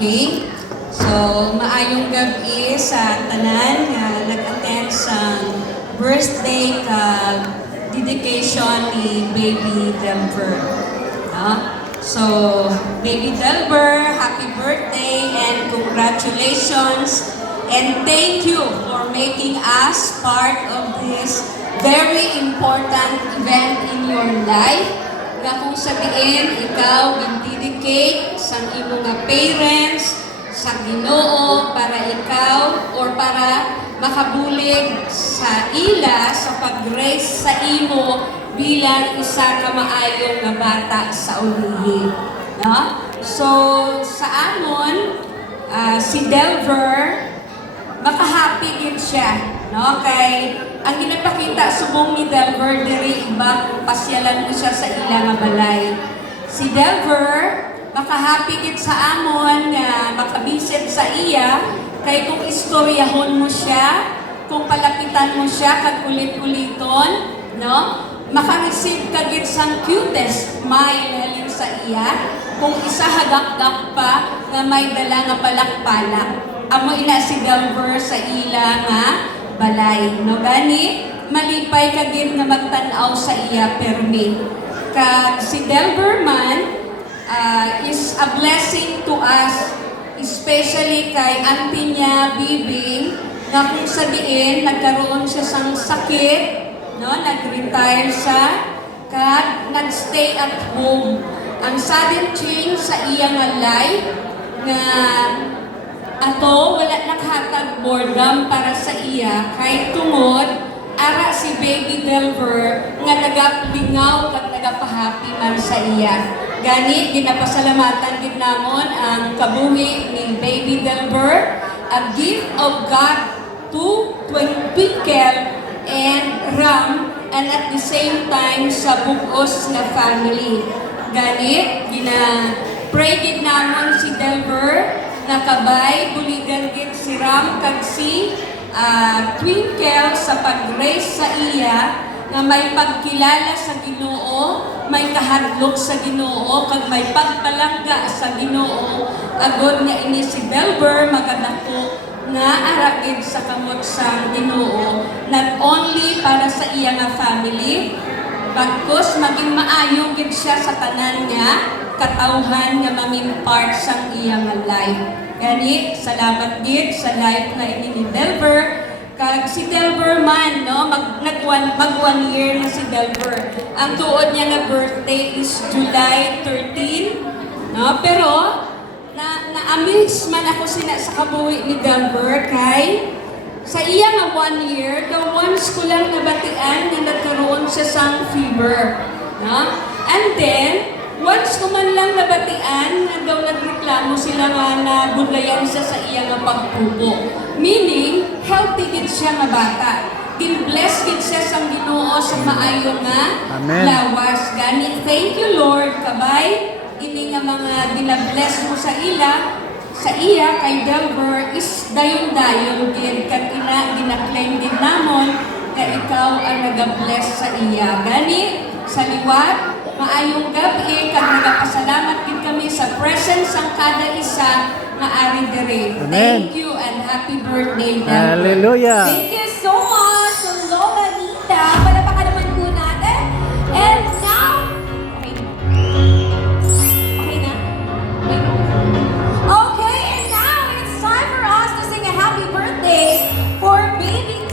Okay? So, maayong gabi sa tanan nga nag-attend sa birthday dedication ni Baby Delver. No? So, Baby Delver, happy birthday and congratulations and thank you for making us part of this very important event in your life. Nga kung sabihin, ikaw dedicate sa imong nga parents, sa Ginoo, para ikaw or para makabulig sa ila sa pag-raise sa imo bilang isa ka maayong nga bata sa ulihi. No? So, sa amon, si Delver, makahappy din siya. No? Kay ang ginapakita subong ni Delver diri iba pasyalan ko siya sa ila nga balay. Si Delver makahappy gid sa amon nga makabisit sa iya kay kung istoryahon mo siya, kung palapitan mo siya kag ulit-uliton, no? Maka-receive ka gid sang cutest smile halin sa iya kung isa hagak-gak pa nga may dala nga palakpalak. Amo ina si Delver sa ila nga balay. No gani, malipay ka din nga magtanaw sa iya permi. Kag si Delver man is a blessing to us, especially kay auntie niya, Bibing, na kung sabihin, nagkaroon siya sang sakit, no? Nag-retire siya, kag nag-stay at home. Ang sudden change sa iya nga life, nga ato, wala naghatag boredom para sa iya, kahit tungod, ara si Baby Delver nga nagaplingaw at nagapahappy man sa iya. Gani, ginapasalamatan din namon ang kabuhi ni Baby Delver, a gift of God to Twinkle and Ram, and at the same time sa bugos na family. Gani, gina-pray din namon si Delver, nakabay, buligan gid si Ram kag si Twinkle sa pag-raise sa iya nga may pagkilala sa Ginoo, may kahadlok sa Ginoo, kag may pagpalangga sa Ginoo. Agod nga ini si Delver magadako nga aragid sa kamot sa Ginoo, not only para sa iya nga family, bagkus maging maayo gid siya sa tanan nga katawhan nga maming part sa iya nga life. Gani, salamat gid sa life na ini ni Delver. Kag si Delver man, no, mag 1 year na si Delver. Ang tuod niya nga birthday is July 13, no? Pero na-amaze man ako sa kabuhi ni Delver kay sa iya nga 1 year, the once ko lang nabatian na nagkaroon siya sang fever, no? And then once ko man lang nabatian na daw nagreklamo sila nga na budlayan siya sa iya nga pagpupo. Meaning, healthy gid siya nga bata. Gin-bless gid siya sa Ginoo sa maayo nga lawas. Gani, thank you Lord, kabay. Ini nga mga gina-bless mo sa iya kay Delver is dayon-dayon gid kag gina-claim din namon nga ikaw ang naga-bless sa iya. Gani, sa liwat, maayong gabi kag nagapasalamat gid kami sa presence ang kada isa nga ari diri. Thank you and happy birthday, Delver. Hallelujah. Thank you